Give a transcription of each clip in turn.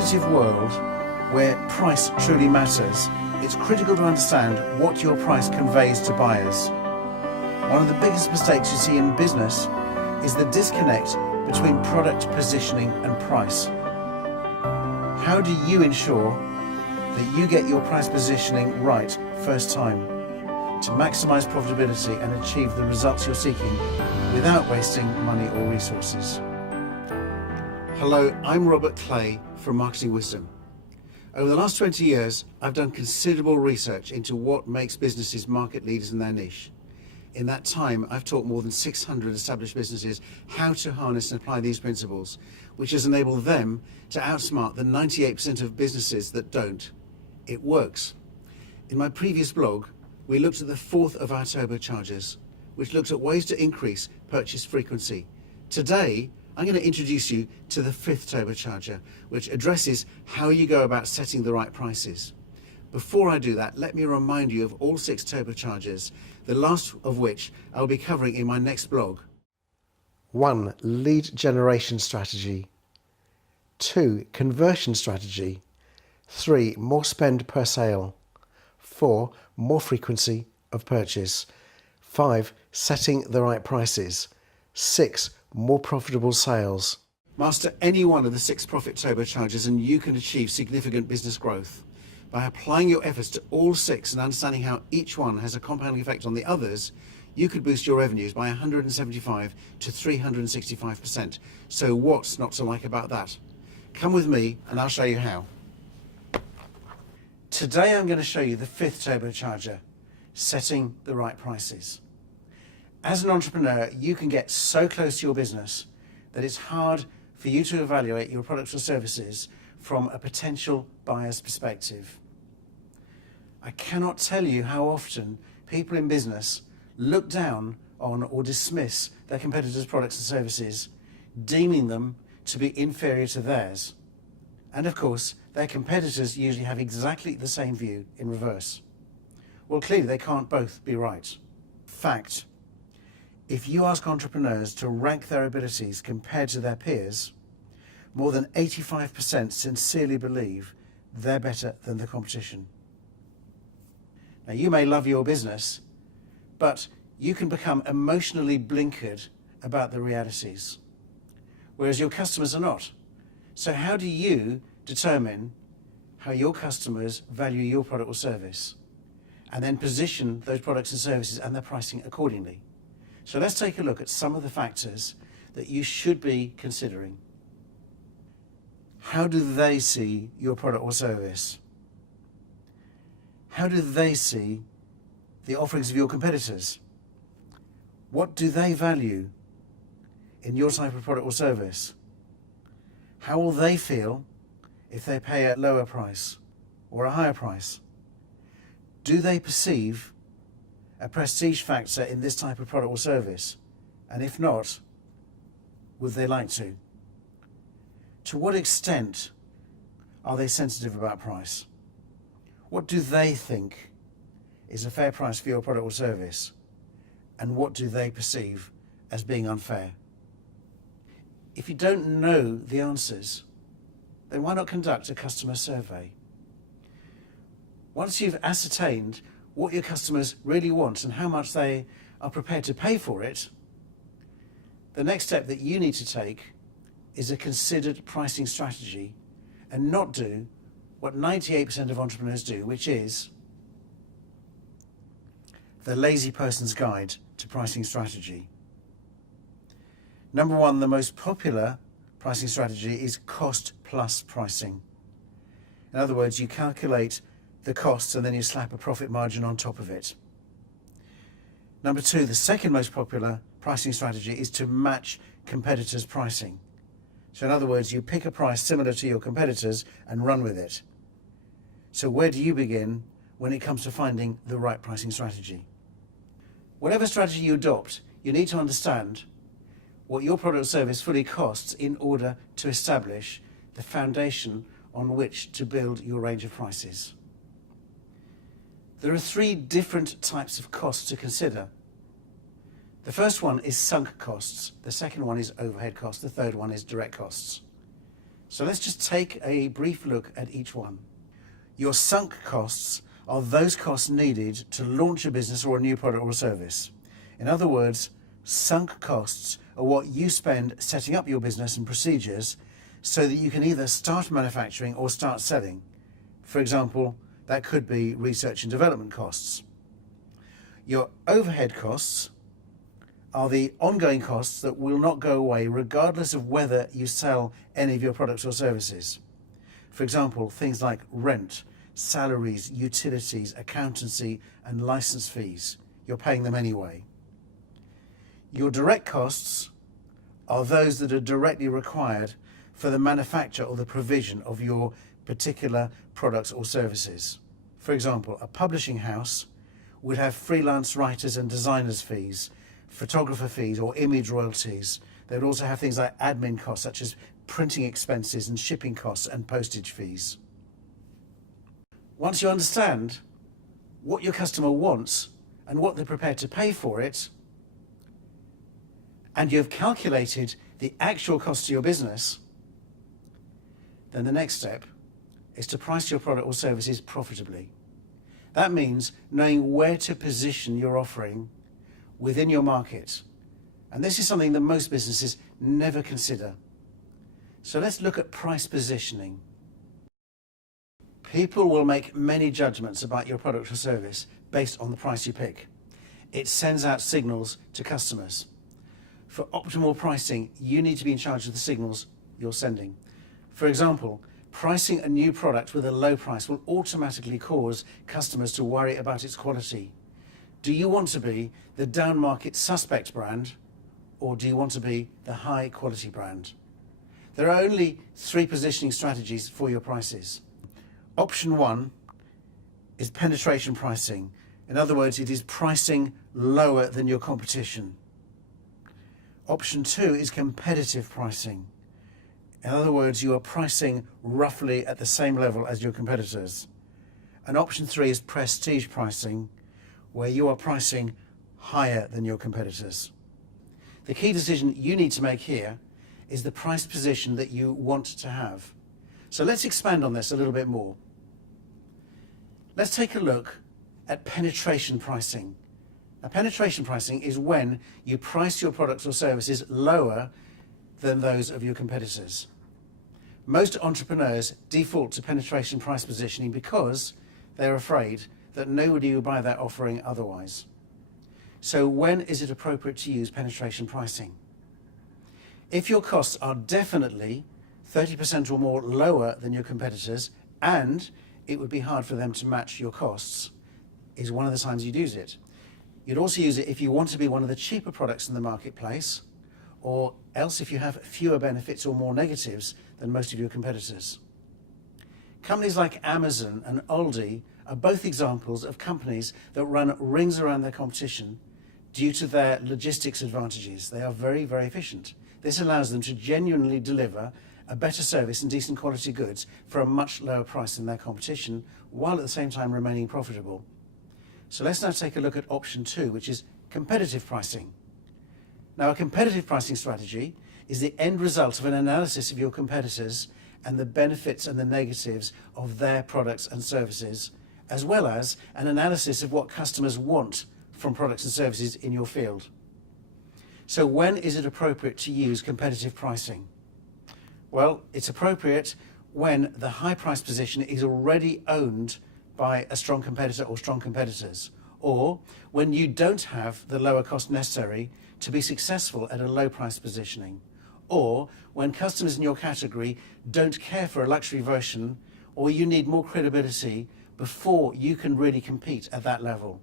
competitive world where price truly matters, it's critical to understand what your price conveys to buyers. One of the biggest mistakes you see in business is the disconnect between product positioning and price. How do you ensure that you get your price positioning right first time to maximize profitability and achieve the results you're seeking without wasting money or resources? Hello, I'm Robert Clay from Marketing Wisdom. Over the last 20 years, I've done considerable research into what makes businesses market leaders in their niche. In that time, I've taught more than 600 established businesses how to harness and apply these principles, which has enabled them to outsmart the 98% of businesses that don't. It works. In my previous blog, we looked at the fourth of our turbocharges, which looked at ways to increase purchase frequency. Today, I'm going to introduce you to the fifth turbocharger, which addresses how you go about setting the right prices. Before I do that, let me remind you of all 6 turbochargers, the last of which I'll be covering in my next blog. 1. Lead generation strategy. 2. Conversion strategy. 3. More spend per sale. 4. More frequency of purchase. 5. Setting the right prices. 6. More profitable sales. Master any one of the 6 profit turbochargers and you can achieve significant business growth. By applying your efforts to all 6 and understanding how each one has a compounding effect on the others, you could boost your revenues by 175 to 365%. So what's not to like about that? Come with me and I'll show you how. Today I'm going to show you the 5th turbocharger, setting the right prices. As an entrepreneur, you can get so close to your business that it's hard for you to evaluate your products or services from a potential buyer's perspective. I cannot tell you how often people in business look down on or dismiss their competitors' products and services, deeming them to be inferior to theirs. And of course, their competitors usually have exactly the same view in reverse. Well, clearly they can't both be right. Fact: if you ask entrepreneurs to rank their abilities compared to their peers, more than 85% sincerely believe they're better than the competition. Now, you may love your business, but you can become emotionally blinkered about the realities, whereas your customers are not. So how do you determine how your customers value your product or service, and then position those products and services and their pricing accordingly? So let's take a look at some of the factors that you should be considering. How do they see your product or service? How do they see the offerings of your competitors? What do they value in your type of product or service? How will they feel if they pay a lower price or a higher price? Do they perceive a prestige factor in this type of product or service? And if not, would they like to? To what extent are they sensitive about price? What do they think is a fair price for your product or service? And what do they perceive as being unfair? If you don't know the answers, then why not conduct a customer survey? Once you've ascertained what your customers really want and how much they are prepared to pay for it, the next step that you need to take is a considered pricing strategy, and not do what 98% of entrepreneurs do, which is the lazy person's guide to pricing strategy. Number 1, the most popular pricing strategy is cost plus pricing. In other words, you calculate the costs and then you slap a profit margin on top of it. Number 2, the second most popular pricing strategy is to match competitors' pricing. So in other words, you pick a price similar to your competitors and run with it. So where do you begin when it comes to finding the right pricing strategy? Whatever strategy you adopt, you need to understand what your product or service fully costs in order to establish the foundation on which to build your range of prices. There are 3 different types of costs to consider. The first one is sunk costs, the second one is overhead costs, the third one is direct costs. So let's just take a brief look at each one. Your sunk costs are those costs needed to launch a business or a new product or service. In other words, sunk costs are what you spend setting up your business and procedures so that you can either start manufacturing or start selling. For example, that could be research and development costs. Your overhead costs are the ongoing costs that will not go away regardless of whether you sell any of your products or services. For example, things like rent, salaries, utilities, accountancy and license fees. You're paying them anyway. Your direct costs are those that are directly required for the manufacture or the provision of your particular products or services. For example, a publishing house would have freelance writers and designers fees, photographer fees or image royalties. They would also have things like admin costs such as printing expenses and shipping costs and postage fees. Once you understand what your customer wants and what they're prepared to pay for it, and you've calculated the actual cost to your business, then the next step is to price your product or services profitably. That means knowing where to position your offering within your market. And this is something that most businesses never consider. So let's look at price positioning. People will make many judgments about your product or service based on the price you pick. It sends out signals to customers. For optimal pricing, you need to be in charge of the signals you're sending. For example, pricing a new product with a low price will automatically cause customers to worry about its quality. Do you want to be the down-market suspect brand, or do you want to be the high-quality brand? There are only 3 positioning strategies for your prices. Option 1 is penetration pricing. In other words, it is pricing lower than your competition. Option 2 is competitive pricing. In other words, you are pricing roughly at the same level as your competitors. And option 3 is prestige pricing, where you are pricing higher than your competitors. The key decision you need to make here is the price position that you want to have. So let's expand on this a little bit more. Let's take a look at penetration pricing. Now, penetration pricing is when you price your products or services lower than those of your competitors. Most entrepreneurs default to penetration price positioning because they're afraid that nobody will buy that offering otherwise. So when is it appropriate to use penetration pricing? If your costs are definitely 30% or more lower than your competitors, and it would be hard for them to match your costs, is one of the times you'd use it. You'd also use it if you want to be one of the cheaper products in the marketplace, or else if you have fewer benefits or more negatives than most of your competitors. Companies like Amazon and Aldi are both examples of companies that run rings around their competition due to their logistics advantages. They are very, very efficient. This allows them to genuinely deliver a better service and decent quality goods for a much lower price than their competition, while at the same time remaining profitable. So let's now take a look at option 2, which is competitive pricing. Now, a competitive pricing strategy is the end result of an analysis of your competitors and the benefits and the negatives of their products and services, as well as an analysis of what customers want from products and services in your field. So when is it appropriate to use competitive pricing? Well, it's appropriate when the high price position is already owned by a strong competitor or strong competitors, or when you don't have the lower cost necessary to be successful at a low price positioning, or when customers in your category don't care for a luxury version, or you need more credibility before you can really compete at that level,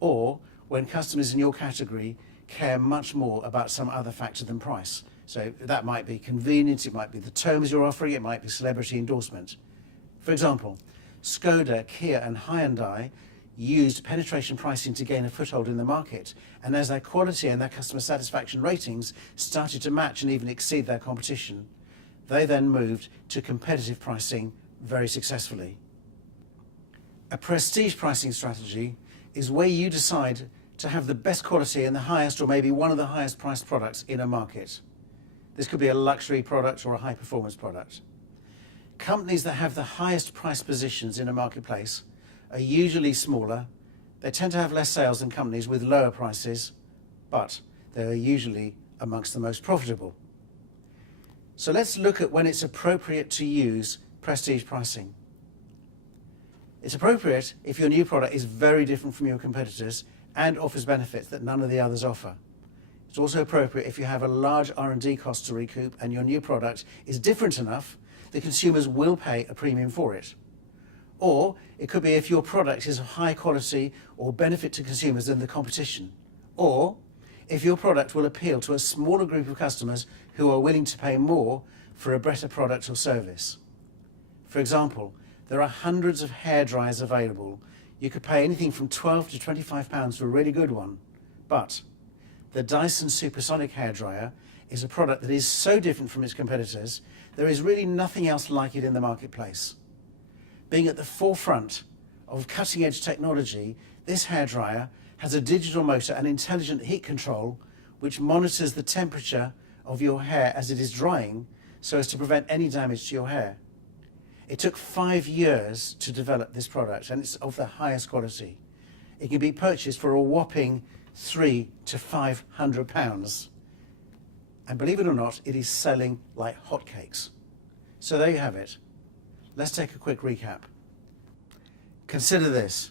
or when customers in your category care much more about some other factor than price. So that might be convenience, it might be the terms you're offering, it might be celebrity endorsement. For example, Skoda, Kia and Hyundai used penetration pricing to gain a foothold in the market, and as their quality and their customer satisfaction ratings started to match and even exceed their competition, they then moved to competitive pricing very successfully. A prestige pricing strategy is where you decide to have the best quality and the highest or maybe one of the highest priced products in a market. This could be a luxury product or a high performance product. Companies that have the highest price positions in a marketplace are usually smaller. They tend to have less sales than companies with lower prices, but they are usually amongst the most profitable. So let's look at when it's appropriate to use prestige pricing. It's appropriate if your new product is very different from your competitors and offers benefits that none of the others offer. It's also appropriate if you have a large R&D cost to recoup and your new product is different enough that consumers will pay a premium for it. Or it could be if your product is of high quality or benefit to consumers than the competition. Or if your product will appeal to a smaller group of customers who are willing to pay more for a better product or service. For example, there are hundreds of hair dryers available. You could pay anything from £12 to £25 for a really good one. But the Dyson Supersonic hairdryer is a product that is so different from its competitors, there is really nothing else like it in the marketplace. Being at the forefront of cutting-edge technology, this hairdryer has a digital motor and intelligent heat control which monitors the temperature of your hair as it is drying so as to prevent any damage to your hair. It took 5 years to develop this product and it's of the highest quality. It can be purchased for a whopping £300 to £500. And believe it or not, it is selling like hotcakes. So there you have it. Let's take a quick recap. Consider this.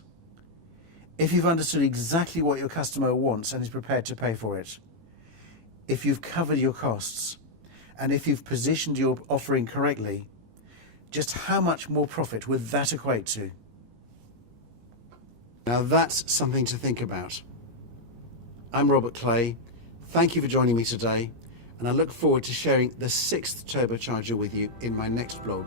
If you've understood exactly what your customer wants and is prepared to pay for it, if you've covered your costs, and if you've positioned your offering correctly, just how much more profit would that equate to? Now that's something to think about. I'm Robert Clay. Thank you for joining me today, and I look forward to sharing the 6th turbocharger with you in my next vlog.